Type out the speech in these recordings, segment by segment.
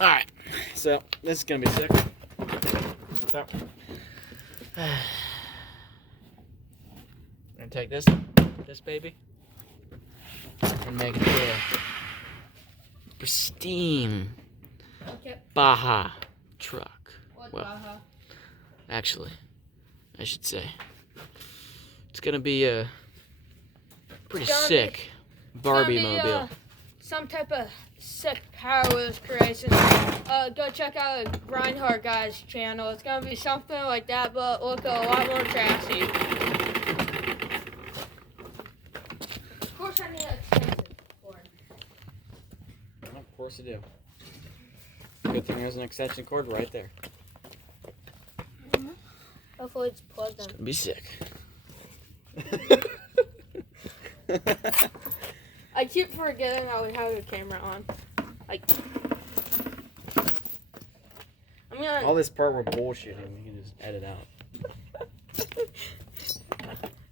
Alright, so this is gonna be sick. So, I'm gonna take this baby, and make it a pristine Baja truck. Well, actually, I should say, it's gonna be a pretty sick Barbie mobile. Some type of sick Power Wheels creation. Go check out Reinhardt guy's channel. It's gonna be something like that, but look a lot more trashy. Of course, I need an extension cord. Of course you do. Good thing there's an extension cord right there. Hopefully, it's plugged in. It's gonna be sick. I keep forgetting I would have the camera on. Like, I'm gonna. All this part we're bullshitting, we can just edit out.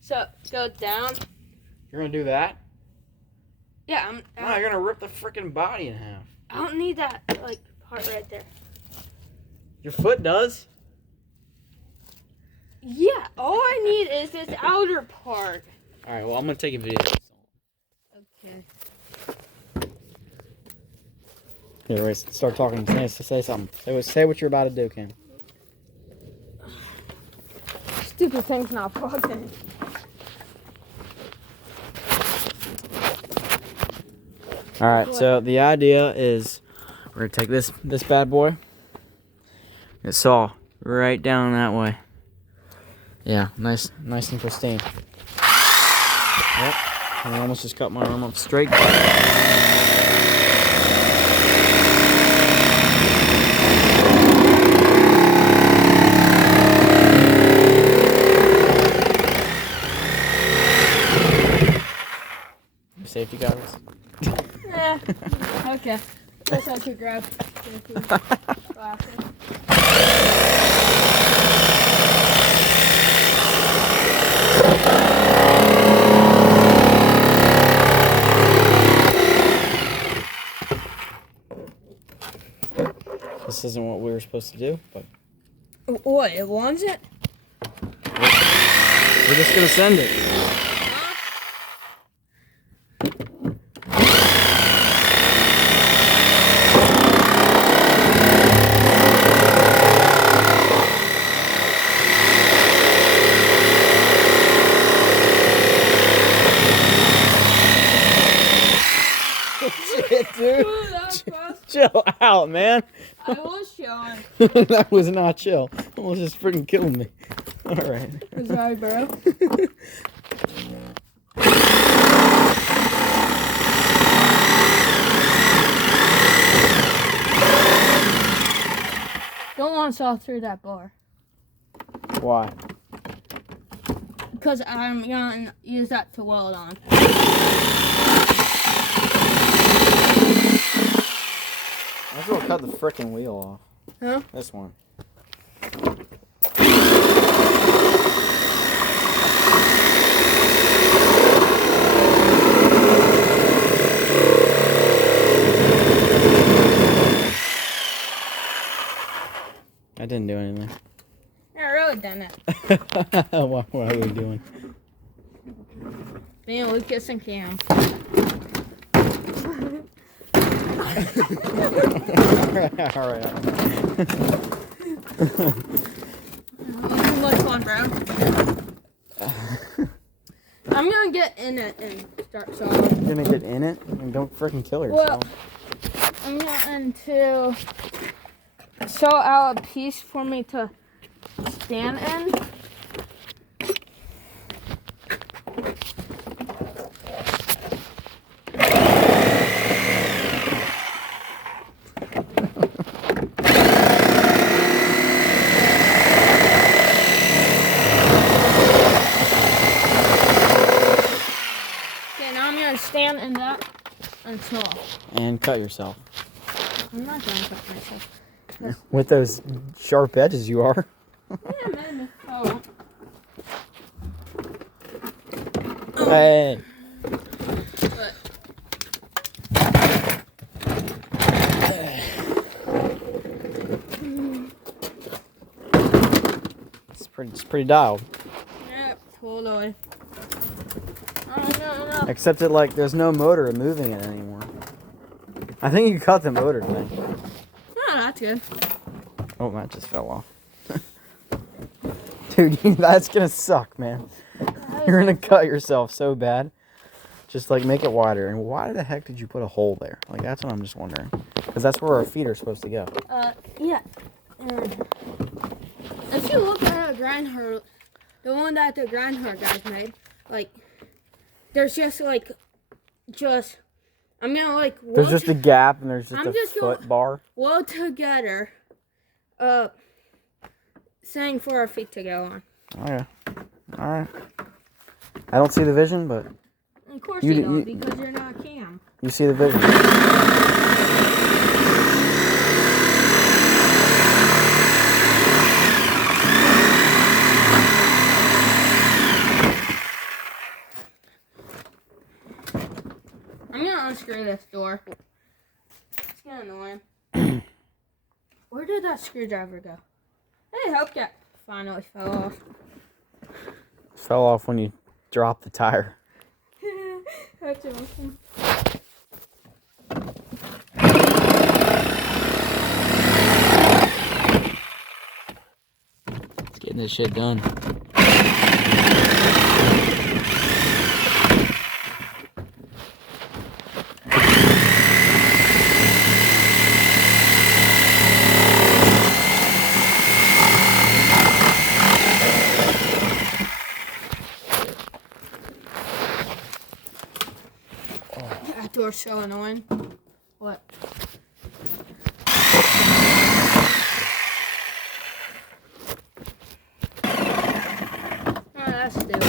So go down. You're gonna do that? Yeah, No, you're gonna rip the freaking body in half. I don't need that like part right there. Your foot does? Yeah, all I need is this outer part. Alright, well, I'm gonna take a video. Okay. Here, wait, start talking. Say something. Say what you're about to do, Ken. Stupid thing's not plugged in. Alright, so the idea is we're gonna take this bad boy. It saw right down that way. Yeah, nice and pristine. Yep. I almost just cut my arm off straight. Safety goggles. Yeah. Okay. Guess I could grab glasses. This isn't what we were supposed to do, but What? It wants it? we're just gonna send it. Shit, dude. Ooh, that was close. Chill out, man. I was showing. That was not chill. Almost just freaking killed me. Alright. Sorry, bro. Don't want to saw through that bar. Why? Because I'm going to use that to weld on. Might as well cut the freaking wheel off. Huh? This one. I didn't do anything. I really done it. What are we doing? Me and Lucas and Cam. Alright. Too much fun, bro. I'm gonna get in it and start sawing. You're gonna get in it? And don't freaking kill yourself. Well, I'm going to saw out a piece for me to stand in. Stand in that and saw. And cut yourself. I'm not gonna cut myself. With those sharp edges you are. Yeah, man. Oh. Hey. But It's pretty dialed. Yep, totally. No. Except that like there's no motor moving it anymore. I think you cut the motor thing. Oh, that's good. Oh, that just fell off. Dude, that's gonna suck, man. You're gonna cut yourself so bad. Just like make it wider. And why the heck did you put a hole there? Like that's what I'm just wondering. Because that's where our feet are supposed to go. Yeah. If you look at a Grindhard, the one that the Grindhard guys made, like, there's just like, I'm gonna like. There's just a gap and there's just I'm a just foot bar. Weld together, thing for our feet to go on. Okay. All right. I don't see the vision, but. Of course you don't, because you're not a cam. You see the vision. I'm gonna unscrew this door. It's getting annoying. Where did that screwdriver go? I hope that finally fell off. Fell off when you dropped the tire. That's awesome. Let's get this shit done. That door's so annoying. What? Oh, that's stupid.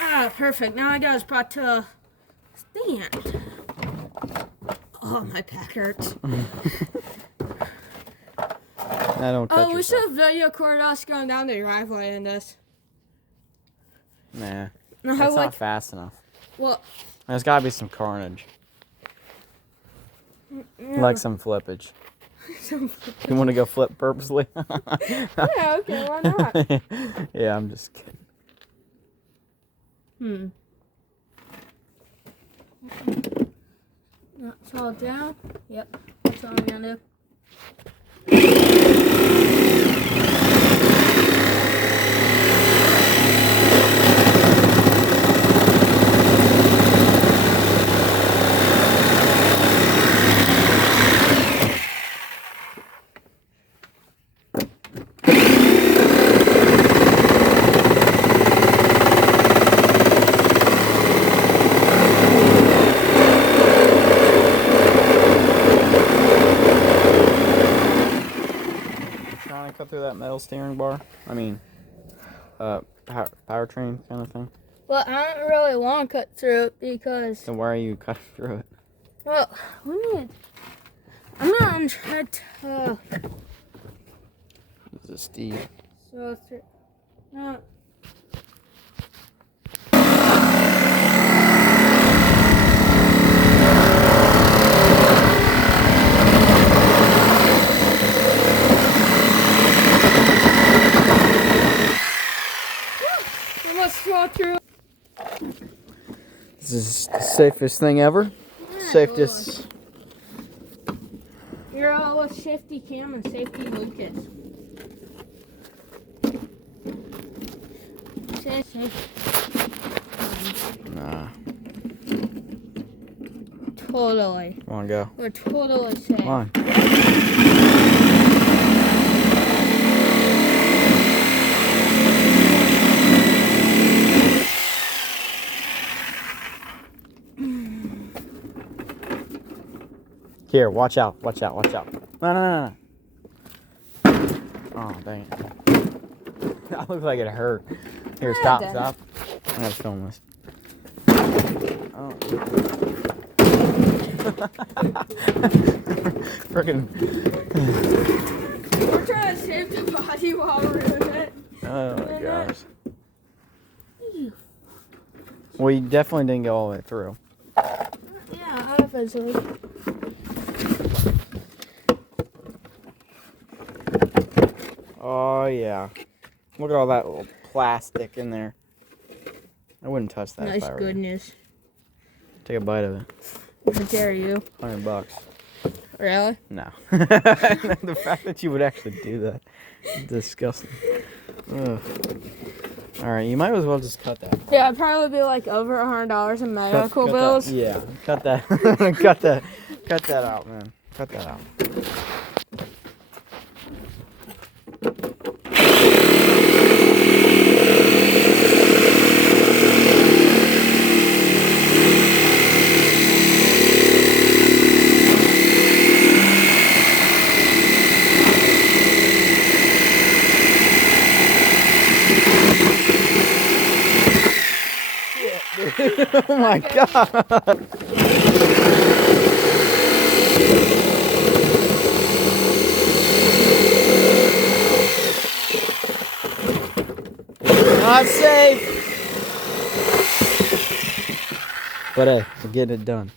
Ah, perfect. Now I got a spot to stand. Oh, my back hurts. Don't cut we yourself. should have video recorded us going down the driveway in this. Nah. No, That's not fast enough. Well, There's gotta be some carnage. yeah. Like some flippage. You want to go flip purposely? Yeah, okay, why not? Yeah, I'm just kidding. That's all down. Yep, that's all I'm gonna do. Cut through that metal steering bar. I mean, powertrain kind of thing. Well, I don't really want to cut through it because. So why are you cutting through it? Well, I'm not trying to. This is Steve. So through. No. Through. This is the safest thing ever. Yeah, Safest. You're all with safety cam and safety load kits. Nah. Totally. Come on, go. We're totally safe. Come on. Here, watch out, watch out, watch out. No. Oh, dang it. That looked like it hurt. Here, stop. I gotta film this. Oh. Freaking. We're trying to save the body while we're doing it. Oh my gosh. Well, you definitely didn't go all the way through. Yeah, obviously. Oh yeah. Look at all that little plastic in there. I wouldn't touch that. Nice if I were you. goodness. Take a bite of it. How dare you? $100. Really? No. The fact that you would actually do that is disgusting. Ugh. All right, you might as well just cut that. Yeah, it'd probably be like over $100 in medical bills. That, yeah, cut that. cut that out, man. Cut that out. Oh my god. Not safe. But hey, we're getting it done.